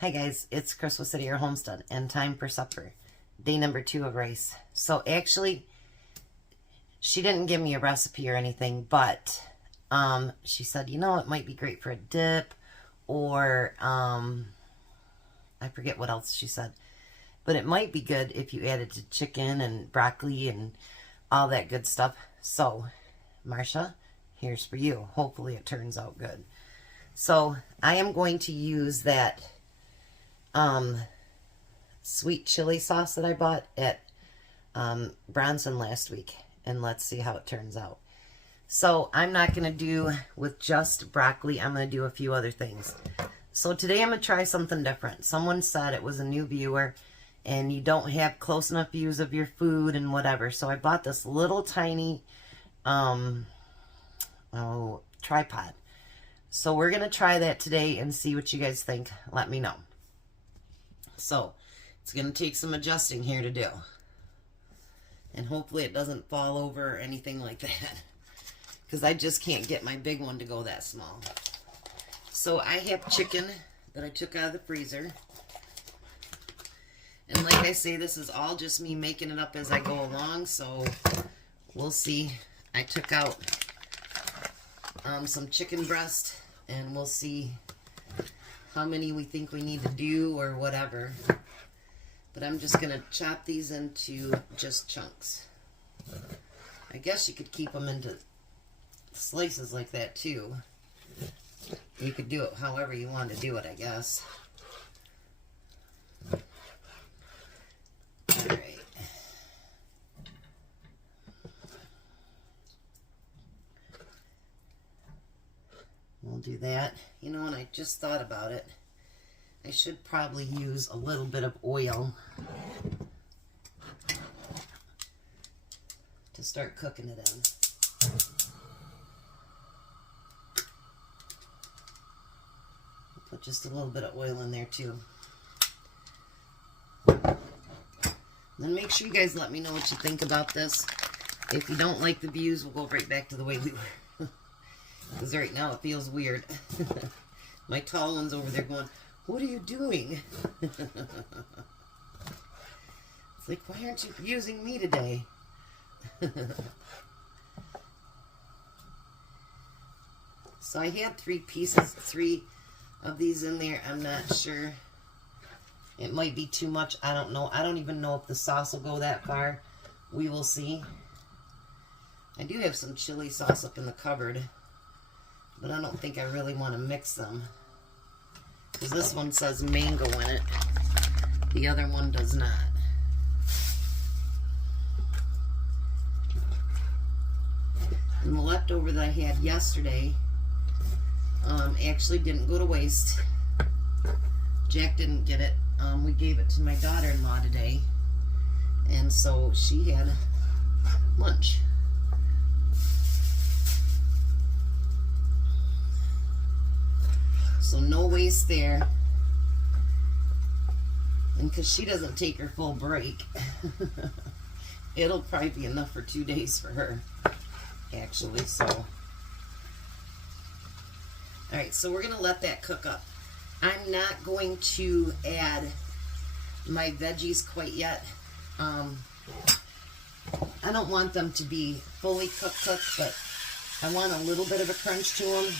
Hi guys, it's Chris with City Your Homestead and time for supper. Day number 2 of rice. So actually, she didn't give me a recipe or anything, but she said, you know, it might be great for a dip or I forget what else she said. But it might be good if you added to chicken and broccoli and all that good stuff. So, Marsha, here's for you. Hopefully it turns out good. So, I am going to use that sweet chili sauce that I bought at Bronson last week, and let's see how it turns out. So I'm not going to do with just broccoli. I'm going to do a few other things. So today I'm going to try something different. Someone said it was a new viewer and you don't have close enough views of your food and whatever. So I bought this little tiny tripod. So we're going to try that today and see what you guys think. Let me know. So, it's going to take some adjusting here to do. And hopefully it doesn't fall over or anything like that. Because I just can't get my big one to go that small. So, I have chicken that I took out of the freezer. And like I say, this is all just me making it up as I go along. So, we'll see. I took out some chicken breast. And we'll see how many we think we need to do or whatever. But I'm just going to chop these into just chunks. I guess you could keep them into slices like that too. You could do it however you want to do it, I guess. Alright. We'll do that. You know, and I just thought about it. I should probably use a little bit of oil to start cooking it in. Put just a little bit of oil in there too. Then make sure you guys let me know what you think about this. If you don't like the views, we'll go right back to the way we were. Because right now it feels weird. My tall one's over there going, what are you doing? It's like, why aren't you using me today? So I had 3 of these in there. I'm not sure. It might be too much. I don't know. I don't even know if the sauce will go that far. We will see. I do have some chili sauce up in the cupboard, but I don't think I really want to mix them. Because this one says mango in it. The other one does not. And the leftover that I had yesterday actually didn't go to waste. Jack didn't get it. We gave it to my daughter-in-law today. And so she had lunch. So no waste there. And because she doesn't take her full break, it'll probably be enough for 2 days for her, actually. So, alright, so we're going to let that cook up. I'm not going to add my veggies quite yet. I don't want them to be fully cooked, but I want a little bit of a crunch to them.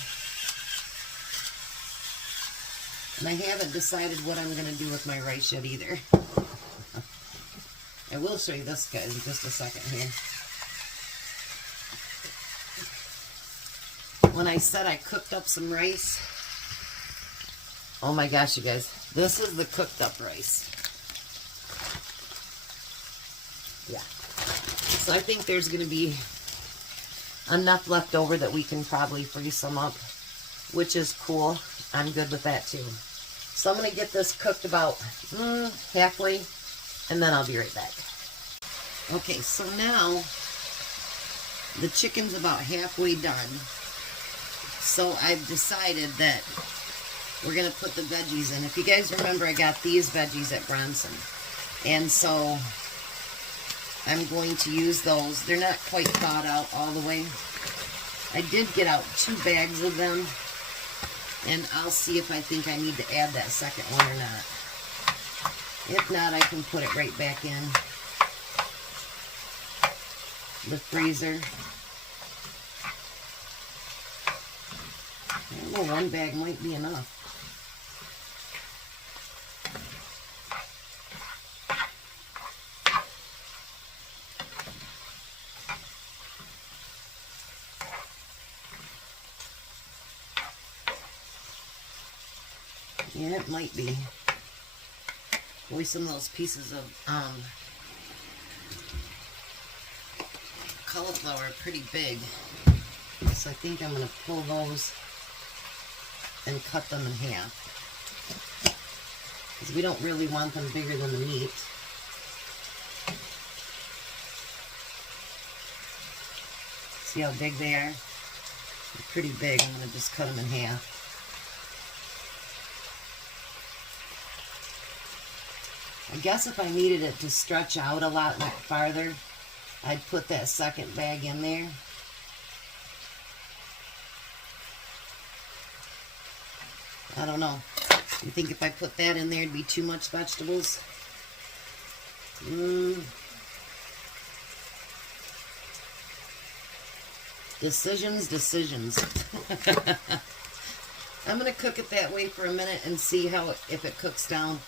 And I haven't decided what I'm going to do with my rice yet either. I will show you this, guys, in just a second here. When I said I cooked up some rice, oh my gosh, you guys, this is the cooked up rice. Yeah. So I think there's going to be enough left over that we can probably freeze some up, which is cool. I'm good with that too. So I'm going to get this cooked about halfway, and then I'll be right back. Okay, so now the chicken's about halfway done. So I've decided that we're going to put the veggies in. If you guys remember, I got these veggies at Bronson. And so I'm going to use those. They're not quite thawed out all the way. I did get out 2 bags of them. And I'll see if I think I need to add that second one or not. If not, I can put it right back in the freezer. I don't know, one bag might be enough. Yeah, it might be. Boy, some of those pieces of cauliflower are pretty big. So I think I'm going to pull those and cut them in half. Because we don't really want them bigger than the meat. See how big they are? They're pretty big. I'm going to just cut them in half. I guess if I needed it to stretch out a lot farther, I'd put that second bag in there. I don't know. You think if I put that in there, it'd be too much vegetables? Decisions. I'm going to cook it that way for a minute and see how if it cooks down.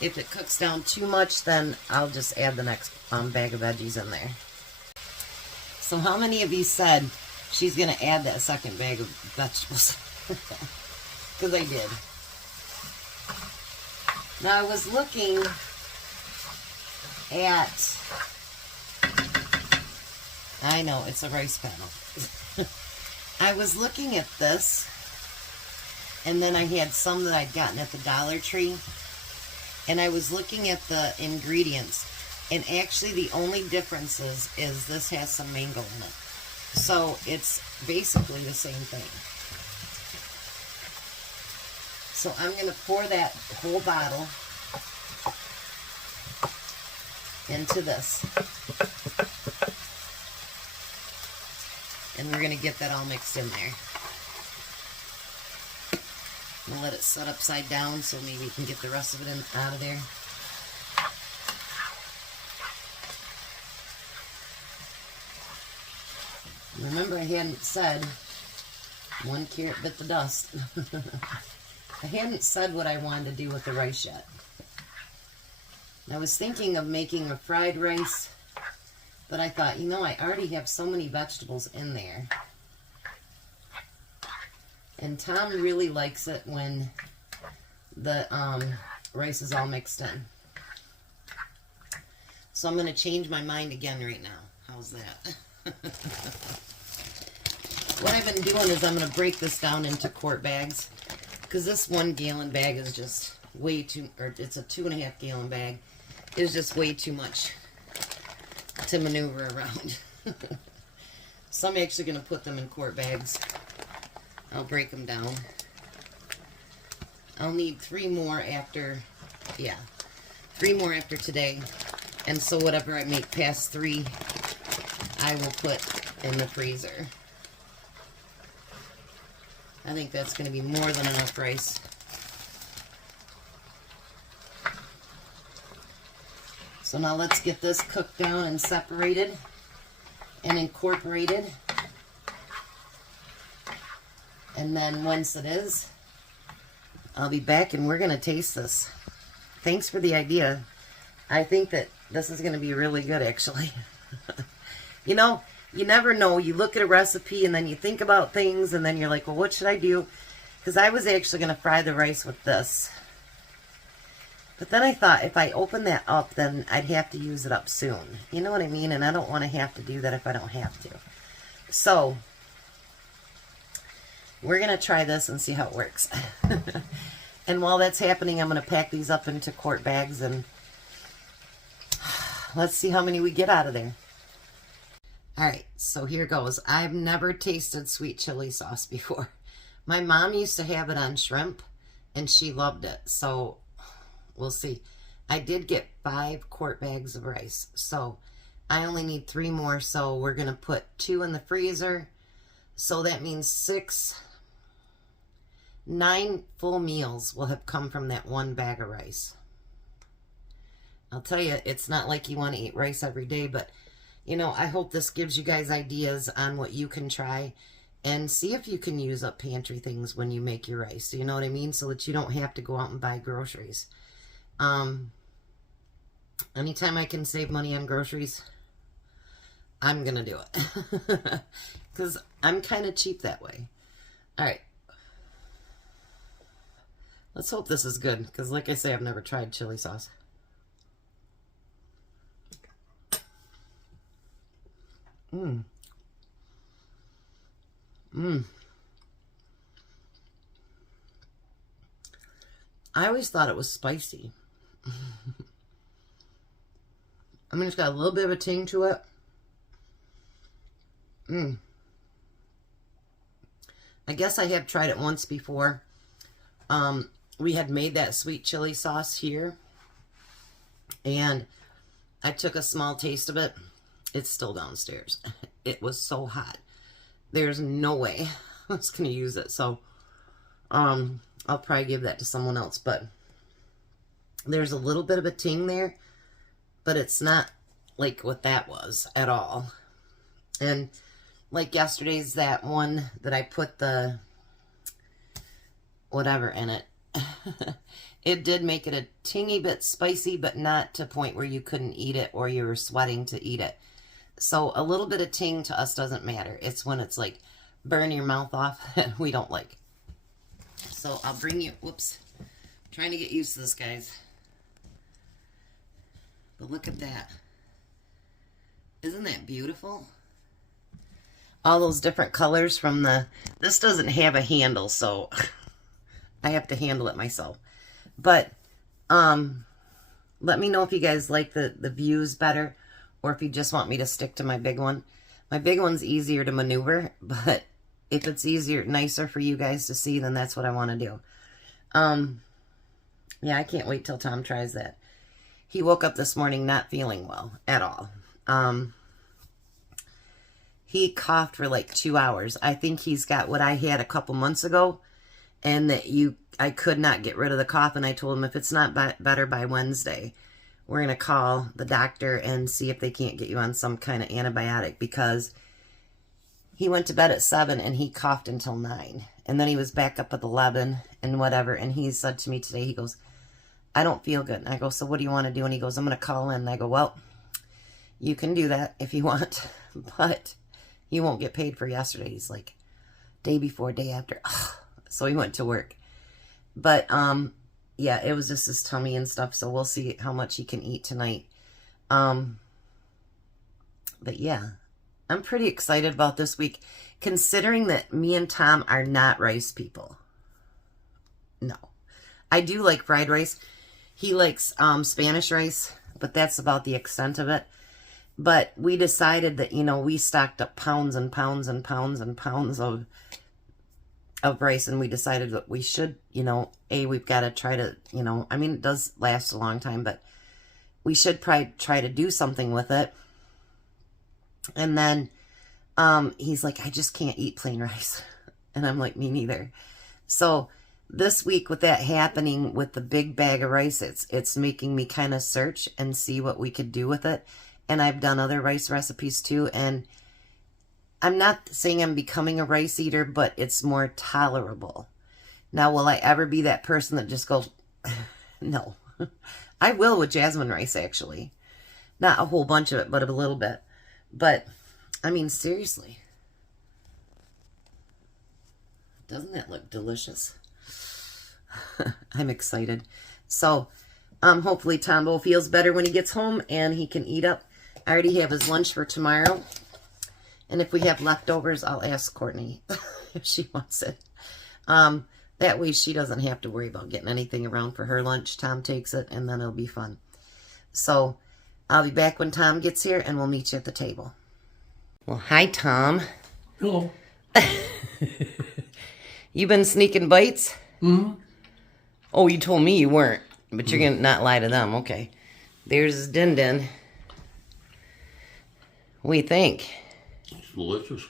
If it cooks down too much, then I'll just add the next bag of veggies in there. So how many of you said she's going to add that second bag of vegetables? Because I did. Now I was looking at, I know, it's a rice panel. I was looking at this, and then I had some that I'd gotten at the Dollar Tree. And I was looking at the ingredients, and actually the only difference is this has some mango in it. So it's basically the same thing. So I'm going to pour that whole bottle into this. And we're going to get that all mixed in there. I'm going to let it set upside down so maybe we can get the rest of it out of there. Remember, I hadn't said one carrot bit the dust. I hadn't said what I wanted to do with the rice yet. I was thinking of making a fried rice, but I thought, you know, I already have so many vegetables in there. And Tom really likes it when the rice is all mixed in. So I'm going to change my mind again right now. How's that? What I've been doing is I'm going to break this down into quart bags. Because this 1 gallon bag is just way too, or it's a 2.5 gallon bag. It's just way too much to maneuver around. So I'm actually going to put them in quart bags. I'll break them down. I'll need 3 more after, 3 more after today. And so whatever I make past 3, I will put in the freezer. I think that's going to be more than enough rice. So now let's get this cooked down and separated and incorporated. And then once it is, I'll be back and we're going to taste this. Thanks for the idea. I think that this is going to be really good, actually. You know, you never know. You look at a recipe and then you think about things and then you're like, well, what should I do? Because I was actually going to fry the rice with this. But then I thought if I open that up, then I'd have to use it up soon. You know what I mean? And I don't want to have to do that if I don't have to. So we're going to try this and see how it works. And while that's happening, I'm going to pack these up into quart bags and let's see how many we get out of there. Alright, so here goes. I've never tasted sweet chili sauce before. My mom used to have it on shrimp and she loved it. So we'll see. I did get 5 quart bags of rice. So I only need 3 more. So we're going to put 2 in the freezer. So that means 6. 9 full meals will have come from that one bag of rice. I'll tell you, it's not like you want to eat rice every day, but, you know, I hope this gives you guys ideas on what you can try and see if you can use up pantry things when you make your rice. You know what I mean? So that you don't have to go out and buy groceries. Anytime I can save money on groceries, I'm going to do it. Because I'm kind of cheap that way. All right. Let's hope this is good. Because like I say, I've never tried chili sauce. Mmm. Mmm. I always thought it was spicy. I mean, it's got a little bit of a ting to it. Mmm. I guess I have tried it once before. We had made that sweet chili sauce here. And I took a small taste of it. It's still downstairs. It was so hot. There's no way I was going to use it. So, I'll probably give that to someone else. But there's a little bit of a ting there. But it's not like what that was at all. And like yesterday's, that one that I put the whatever in it. It did make it a teeny bit spicy, but not to a point where you couldn't eat it or you were sweating to eat it. So a little bit of ting to us doesn't matter. It's when it's like burn your mouth off that we don't like. So I'll bring you, whoops, I'm trying to get used to this, guys. But look at that. Isn't that beautiful? All those different colors from the, this doesn't have a handle, so I have to handle it myself. But let me know if you guys like the views better, or if you just want me to stick to my big one. My big one's easier to maneuver, but if it's easier, nicer for you guys to see, then that's what I want to do. Yeah, I can't wait till Tom tries that. He woke up this morning not feeling well at all. He coughed for like 2 hours. I think he's got what I had a couple months ago, and that I could not get rid of the cough, and I told him if it's not better by Wednesday, we're going to call the doctor and see if they can't get you on some kind of antibiotic, because he went to bed at 7 and he coughed until 9. And then he was back up at 11 and whatever. And he said to me today, he goes, I don't feel good. And I go, so what do you want to do? And he goes, I'm going to call in. And I go, well, you can do that if you want, but you won't get paid for yesterday. He's like, day before, day after. So he went to work. But, yeah, it was just his tummy and stuff, so we'll see how much he can eat tonight. But yeah, I'm pretty excited about this week, considering that me and Tom are not rice people. No. I do like fried rice. He likes Spanish rice, but that's about the extent of it. But we decided that, you know, we stocked up pounds and pounds and pounds and pounds of rice, and we decided that we should, you know, we've got to try to, you know, I mean, it does last a long time, but we should probably try to do something with it. And then he's like, I just can't eat plain rice. And I'm like, me neither. So this week with that happening with the big bag of rice, it's making me kind of search and see what we could do with it. And I've done other rice recipes too, and I'm not saying I'm becoming a rice eater, but it's more tolerable. Now, will I ever be that person that just goes, no. I will with jasmine rice, actually. Not a whole bunch of it, but a little bit. But, I mean, seriously. Doesn't that look delicious? I'm excited. So, hopefully Tombo feels better when he gets home and he can eat up. I already have his lunch for tomorrow. And if we have leftovers, I'll ask Courtney if she wants it. That way she doesn't have to worry about getting anything around for her lunch. Tom takes it, and then it'll be fun. So I'll be back when Tom gets here, and we'll meet you at the table. Well, hi, Tom. Hello. You been sneaking bites? Mm-hmm. Oh, you told me you weren't, but you're going to not lie to them. Okay. There's Din Din. What do you think? It's delicious.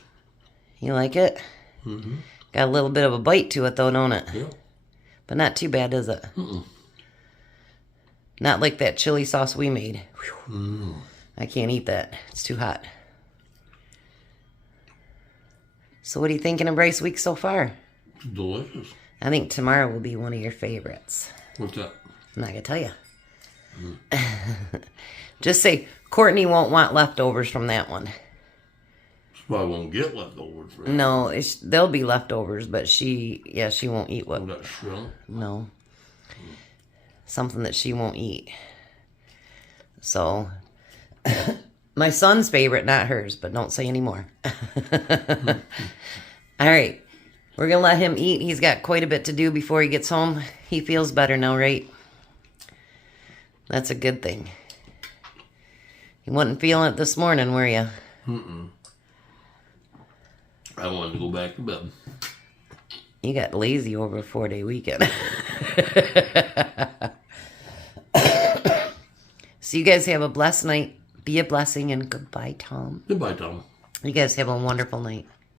You like it? Mm-hmm. Got a little bit of a bite to it, though, don't it? Yeah. But not too bad, is it? Not like that chili sauce we made. I can't eat that. It's too hot. So what are you thinking of Bryce Week so far? It's delicious. I think tomorrow will be one of your favorites. What's that? I'm not going to tell you. Just say, Courtney won't want leftovers from that one. I won't get leftovers for that. No, there'll be leftovers, but she won't eat what. That shrimp? No. Something that she won't eat. So, my son's favorite, not hers, but don't say any more. All right. We're going to let him eat. He's got quite a bit to do before he gets home. He feels better now, right? That's a good thing. You wasn't feeling it this morning, were you? I wanted to go back to bed. You got lazy over a 4-day weekend. So you guys have a blessed night. Be a blessing, and goodbye, Tom. Goodbye, Tom. You guys have a wonderful night.